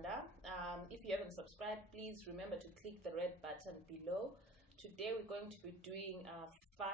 Yolanda. If you haven't subscribed, please remember to click the red button below. Today we're going to be doing 5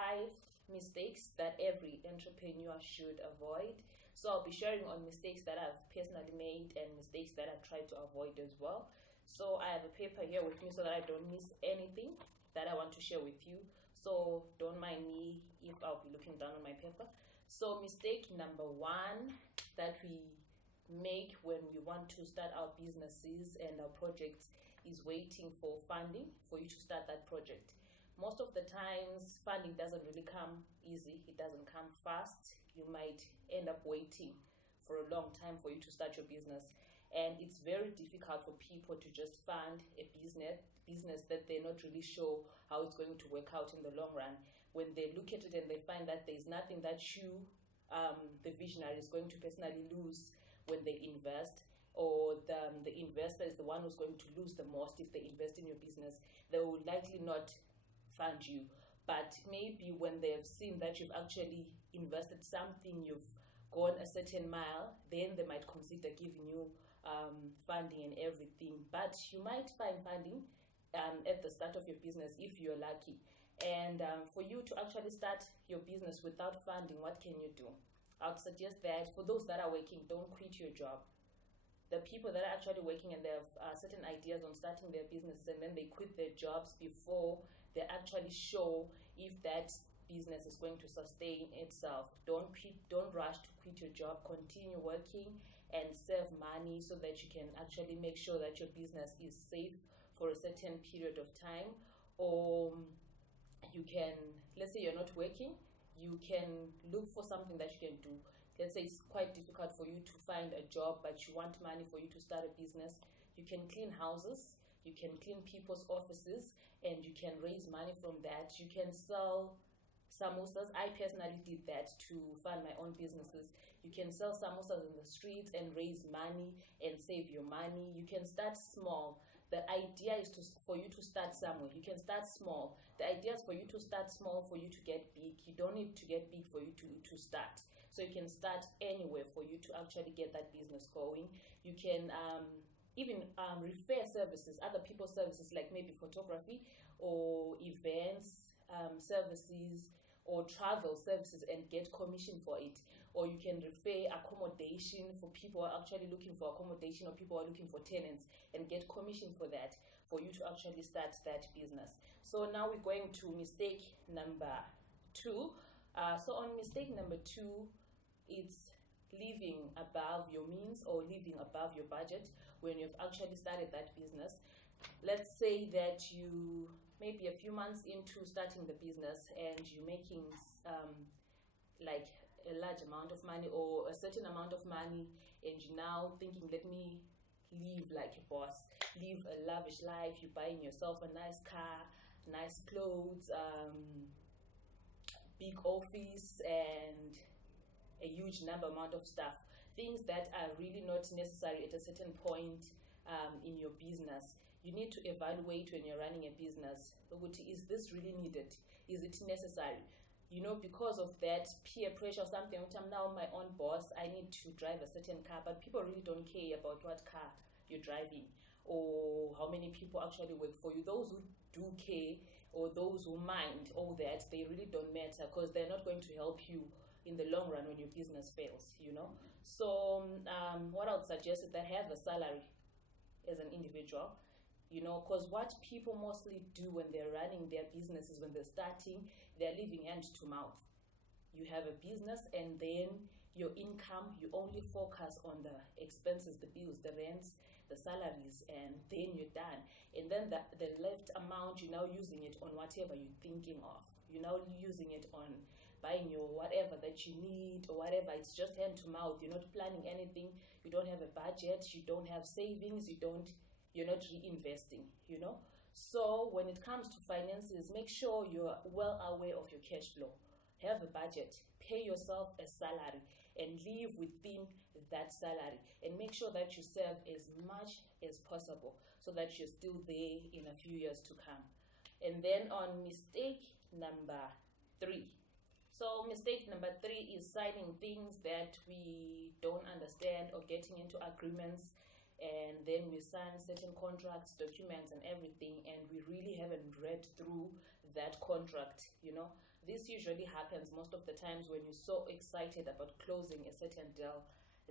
mistakes that every entrepreneur should avoid. So I'll be sharing on mistakes that I've personally made and mistakes that I've tried to avoid as well. So I have a paper here with me so that I don't miss anything that I want to share with you. So don't mind me if I'll be looking down on my paper. So mistake number 1 that we make when we want to start our businesses and our projects is waiting for funding for you to start that project. Most of the times funding doesn't really come easy, it doesn't come fast. You might end up waiting for a long time for you to start your business, and it's very difficult for people to just fund a business that they're not really sure how it's going to work out in the long run. When they look at it and they find that there's nothing that you the visionary is going to personally lose when they invest, or the investor is the one who's going to lose the most if they invest in your business, they will likely not fund you. But maybe when they have seen that you've actually invested something, you've gone a certain mile, then they might consider giving you funding and everything. But you might find funding at the start of your business if you're lucky. And for you to actually start your business without funding, what can you do? I would suggest that for those that are working, don't quit your job. The people that are actually working and they have certain ideas on starting their businesses, and then they quit their jobs before they're actually sure if that business is going to sustain itself. Don't rush to quit your job. Continue working and save money so that you can actually make sure that your business is safe for a certain period of time. Or you can, let's say you're not working, you can look for something that you can do. Let's say it's quite difficult for you to find a job, but you want money for you to start a business. You can clean houses, you can clean people's offices, and you can raise money from that. You can sell samosas. I personally did that to fund my own businesses. You can sell samosas in the streets and raise money and save your money. You can start small. The idea is for you to start somewhere. You can start small. The idea is for you to start small for you to get big. You don't need to get big for you to start. So you can start anywhere for you to actually get that business going. You can even refer services, other people's services, like maybe photography or events, services or travel services, and get commission for it. Or you can refer accommodation for people who are actually looking for accommodation, or people who are looking for tenants, and get commission for that, for you to actually start that business. So now we're going to mistake number 2. So on mistake number 2, it's living above your means or living above your budget when you've actually started that business. Let's say that you maybe a few months into starting the business and you're making like a large amount of money or a certain amount of money, and you're now thinking, let me live like a boss, live a lavish life. You're buying yourself a nice car, nice clothes, big office, and a huge amount of stuff, things that are really not necessary at a certain point in your business. You need to evaluate when you're running a business. Is this really needed? Is it necessary? Because of that peer pressure or something, which I'm now my own boss, I need to drive a certain car, but people really don't care about what car you're driving or how many people actually work for you. Those who do care, or those who mind all that, they really don't matter, because they're not going to help you in the long run when your business fails, So what I would suggest is that have a salary as an individual, because what people mostly do when they're running their businesses, when they're starting, they're living hand to mouth. You have a business, and then your income, you only focus on the expenses, the bills, the rents, the salaries, and then you're done. And then the left amount, you're now using it on whatever you're thinking of. You're now using it on buying your whatever that you need or whatever. It's just hand to mouth. You're not planning anything. You don't have a budget. You don't have savings. You're not reinvesting, So when it comes to finances, make sure you're well aware of your cash flow. Have a budget, pay yourself a salary, and live within that salary, and make sure that you save as much as possible so that you're still there in a few years to come. And then on mistake number 3. So mistake number 3 is signing things that we don't understand or getting into agreements and then we sign certain contracts, documents, and everything, and we really haven't read through that contract. This usually happens most of the times when you're so excited about closing a certain deal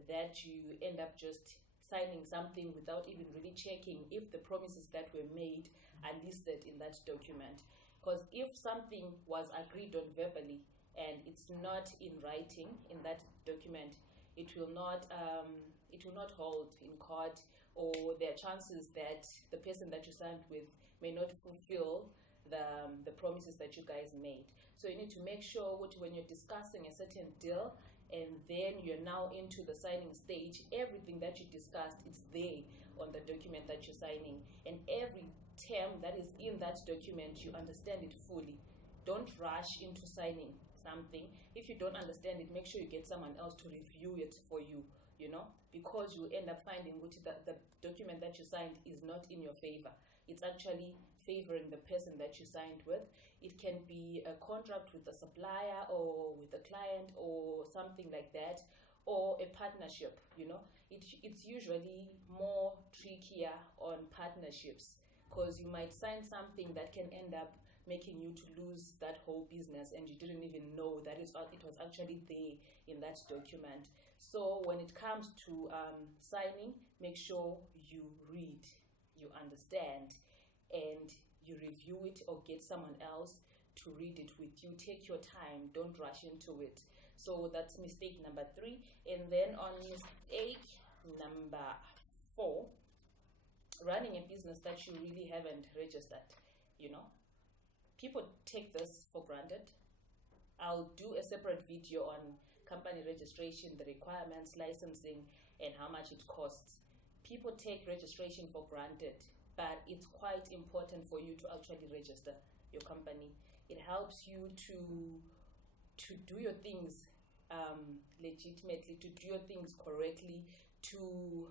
that you end up just signing something without even really checking if the promises that were made are listed in that document. Because if something was agreed on verbally and it's not in writing in that document, it will not hold in court, or there are chances that the person that you signed with may not fulfill the promises that you guys made. So you need to make sure when you're discussing a certain deal and then you're now into the signing stage, everything that you discussed, it's there on the document that you're signing, and every term that is in that document, you understand it fully. Don't rush into signing something. If you don't understand it, make sure you get someone else to review it for you, because you end up finding that the document that you signed is not in your favor. It's actually favoring the person that you signed with. It can be a contract with a supplier or with a client or something like that, or a partnership. It's usually more trickier on partnerships, because you might sign something that can end up making you to lose that whole business, and you didn't even know that it was actually there in that document. So when it comes to signing, make sure you read, you understand, and you review it, or get someone else to read it with you. Take your time, don't rush into it. So that's mistake number 3. And then on mistake number 4, running a business that you really haven't registered. People take this for granted. I'll do a separate video on company registration, the requirements, licensing, and how much it costs. People take registration for granted, but it's quite important for you to actually register your company. It helps you to do your things legitimately, to do your things correctly, to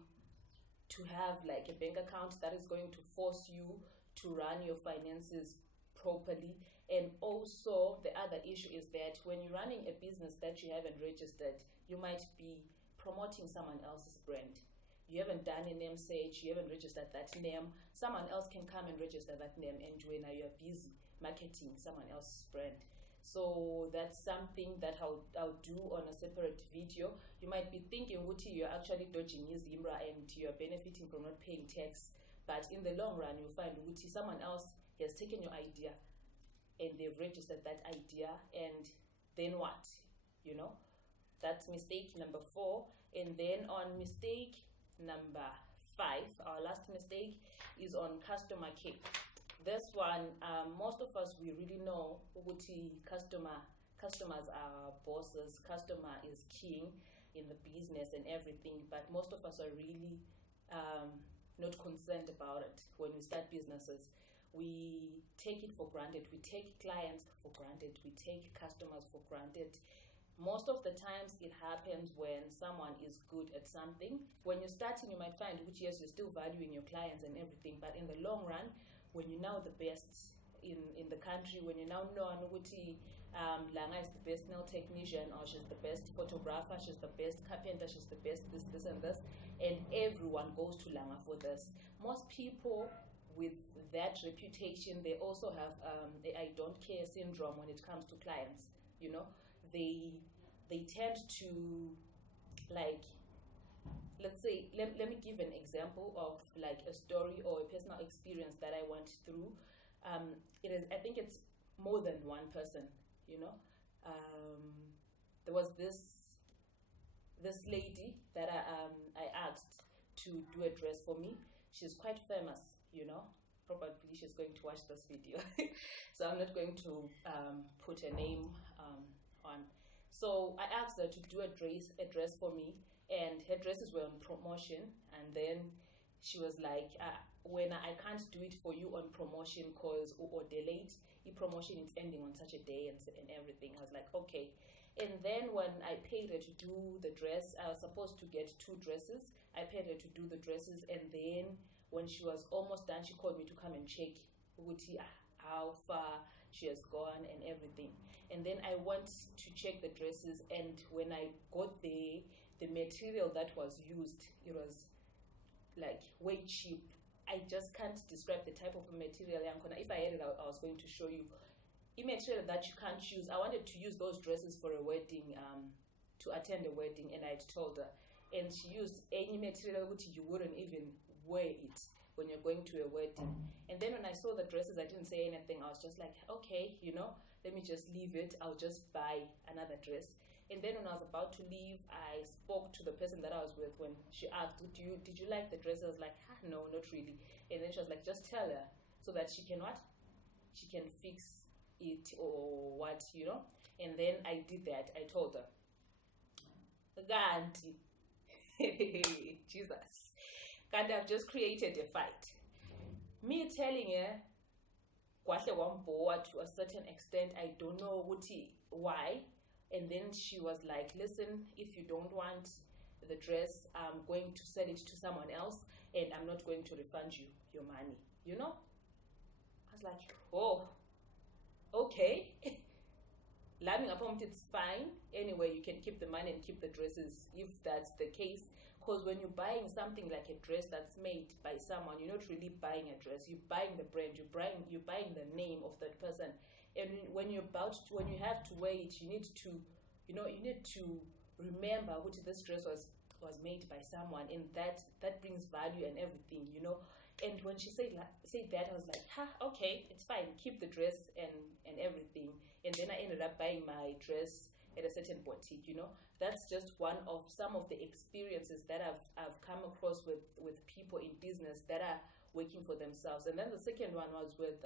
have like a bank account that is going to force you to run your finances properly. And also the other issue is that when you're running a business that you haven't registered, you might be promoting someone else's brand. You haven't done a name search, you haven't registered that name. Someone else can come and register that name, and now you're busy marketing someone else's brand. So that's something that I'll do on a separate video. You might be thinking, Wuti, you're actually dodging Zimbra and you're benefiting from not paying tax. But in the long run, you'll find, Wuti, someone else has taken your idea and they've registered that idea, and then what? That's mistake number 4. And then on mistake number 5, our last mistake is on customer care. This one, most of us, we really know customers are bosses, customer is king in the business and everything, but most of us are really not concerned about it. When we start businesses, we take it for granted. We take clients for granted. We take customers for granted. Most of the times it happens when someone is good at something. When you're starting, you might find, which yes, you're still valuing your clients and everything, but in the long run, when you're now the best in the country, when you now know Anuguti Langa is the best nail technician, or she's the best photographer, she's the best carpenter, she's the best this and this, and everyone goes to Langa for this. Most people with that reputation, they also have the I don't care syndrome when it comes to clients. They tend to, like, let's say, let me give an example of like a story or a personal experience that I went through. I think it's more than one person, There was this lady that I asked to do a dress for me. She's quite famous, Probably she's going to watch this video. So I'm not going to put her name on. So I asked her to do a dress for me, and her dresses were on promotion. And then she was like, when I can't do it for you on promotion or delayed, the promotion is ending on such a day and everything. I was like, okay. And then when I paid her to do the dress, I was supposed to get 2 dresses. I paid her to do the dresses, and then when she was almost done, she called me to come and check how far she has gone and everything. And then I went to check the dresses, and when I got there, the material that was used, it was like way cheap. I just can't describe the type of material. If I had it, I was going to show you a material that you can't use. I wanted to use those dresses for a wedding, to attend a wedding, and I'd told her, and she used any material which you wouldn't even wear it when you're going to a wedding. And then when I saw the dresses, I didn't say anything. I was just like, okay, let me just leave it. I'll just buy another dress. And then when I was about to leave, I spoke to the person that I was with. When she asked, did you like the dress? I was like, no, not really. And then she was like, just tell her so that she can what? She can fix it or what, And then I did that. I told her, Ganti, Jesus, and I've just created a fight. Me telling her, kwahle wamboa to a certain extent. I don't know why. And then she was like, listen, if you don't want the dress, I'm going to sell it to someone else, and I'm not going to refund you your money. I was like, oh, okay. Landing upon it's fine. Anyway, you can keep the money and keep the dresses if that's the case. Because when you're buying something like a dress that's made by someone, you're not really buying a dress. You're buying the brand. You're buying the name of that person. And when you have to wear it, you need to remember which this dress was made by someone, and that brings value and everything. And when she said that, I was like, okay, it's fine. Keep the dress and everything. And then I ended up buying my dress at a certain boutique. That's just one of some of the experiences that I've come across with people in business that are working for themselves. And then the second one was with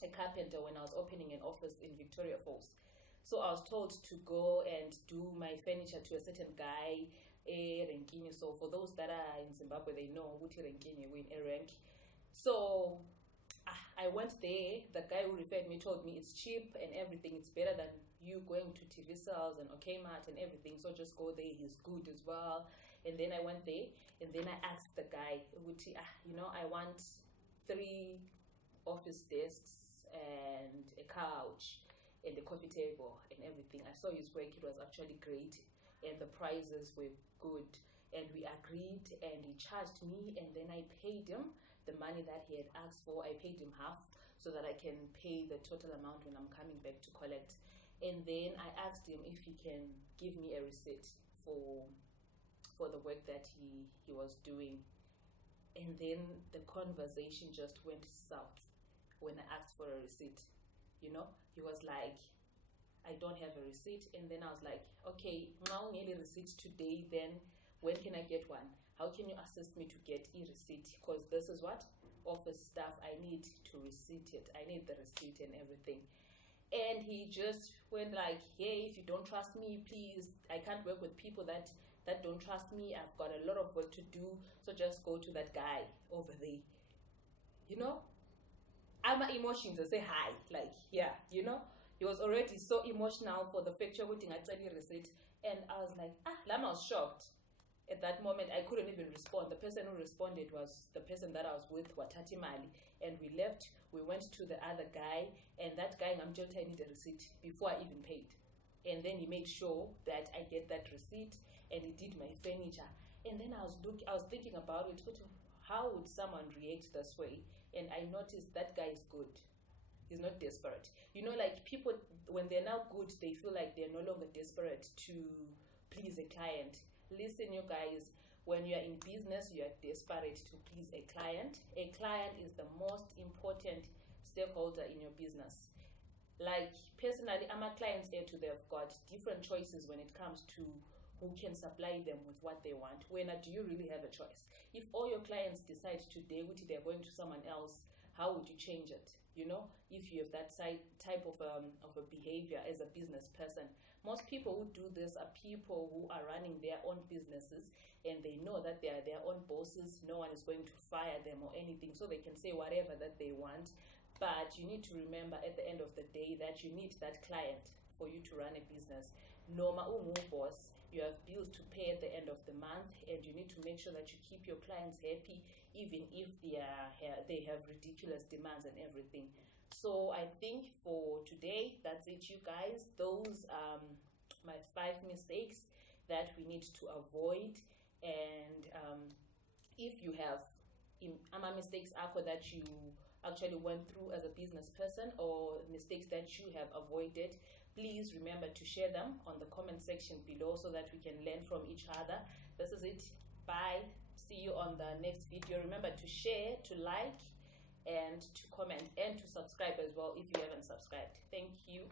a carpenter when I was opening an office in Victoria Falls. So I was told to go and do my furniture to a certain guy, Renkini. So for those that are in Zimbabwe, they know Wuti Renkini win a rank. So I went there. The guy who referred me told me it's cheap and everything. It's better than you going to TV sales and Okmart and everything. So just go there. He's good as well. And then I went there, and then I asked the guy, Wuti, I want 3 office desks and a couch and a coffee table and everything. I saw his work. It was actually great, and the prices were good, and we agreed, and he charged me, and then I paid him the money that he had asked for. I paid him half so that I can pay the total amount when I'm coming back to collect. And then I asked him if he can give me a receipt for the work that he was doing. And then the conversation just went south when I asked for a receipt. He was like, I don't have a receipt. And then I was like, okay, now I need a receipt today, then when can I get one? How can you assist me to get a receipt? Because this is what? Office stuff. I need to receipt it. I need the receipt and everything. And he just went like, hey, if you don't trust me, please, I can't work with people that don't trust me. I've got a lot of work to do, so just go to that guy over there. I'm emotions. I say hi, like, yeah, He was already so emotional for the picture waiting at any receipt, and I was like, Lama was shocked. At that moment, I couldn't even respond. The person who responded was the person that I was with, Watati Mali, and we left. We went to the other guy, and that guy, I need a receipt before I even paid. And then he made sure that I get that receipt, and he did my furniture. And then I was thinking about it. How would someone react this way? And I noticed that guy is good. He's not desperate. Like people, when they're now good, they feel like they're no longer desperate to please a client. Listen, you guys, when you're in business, you are desperate to please a client. A client is the most important stakeholder in your business. Like, personally, I'm a client's heir to they've got different choices when it comes to who can supply them with what they want. When do you really have a choice? If all your clients decide today they're going to someone else, how would you change it? If you have that type of a behavior as a business person. Most people who do this are people who are running their own businesses, and they know that they are their own bosses. No one is going to fire them or anything, so they can say whatever that they want. But you need to remember at the end of the day that you need that client for you to run a business. Noma boss, you have bills to pay at the end of the month, and you need to make sure that you keep your clients happy, even if they have ridiculous demands and everything. So I think for today, that's it, you guys. Those are my 5 mistakes that we need to avoid. And if you have mistakes that you actually went through as a business person, or mistakes that you have avoided, please remember to share them on the comment section below so that we can learn from each other. This is it. Bye. See you on the next video. Remember to share, to like, and to comment, and to subscribe as well if you haven't subscribed. Thank you.